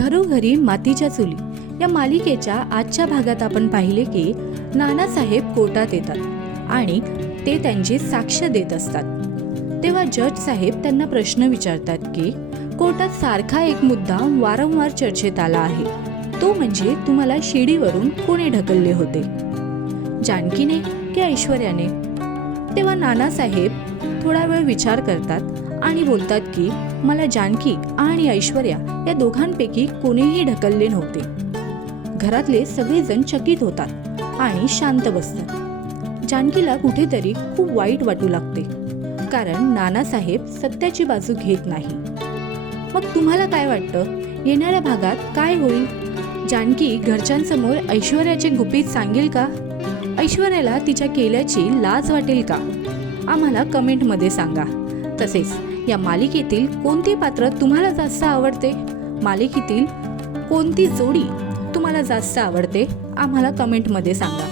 घरोघरी मातीच्या चुली या मालिकेच्या आजच्या भागात आपण पाहिले की नानासाहेब कोर्टात येतात आणि ते त्यांची साक्ष देत असतात। तेव्हा जज साहेब त्यांना प्रश्न विचारतात की कोर्टात सारखा एक मुद्दा वारंवार चर्चेत आला आहे, तो म्हणजे तुम्हाला शिडीवरून कोणी ढकलले होते, जानकीने की ऐश्वर्याने? तेव्हा नानासाहेब थोडा वेळ विचार करतात आणि बोलतात की मला जानकी आणि ऐश्वर्या या दोघांपैकी कोणीही ढकलले नव्हते। घरातले सगळेजण चकित होतात आणि शांत बसतात। जानकीला कुठेतरी खूप वाईट वाटू लागते, कारण नानासाहेब सत्याची बाजू घेत नाही। मग तुम्हाला काय वाटतं, येणाऱ्या भागात काय होईल? जानकी घरच्यांसमोर ऐश्वर्याचे गुपित सांगेल का? ऐश्वर्याला तिच्या केल्याची लाज वाटेल का? आम्हाला कमेंटमध्ये सांगा। तसेच या मालिकेतील कोणती पात्र तुम्हाला जास्त आवडते? मालिकेतील कोणती जोडी तुम्हाला जास्त आवडते? आम्हाला कमेंटमध्ये सांगा।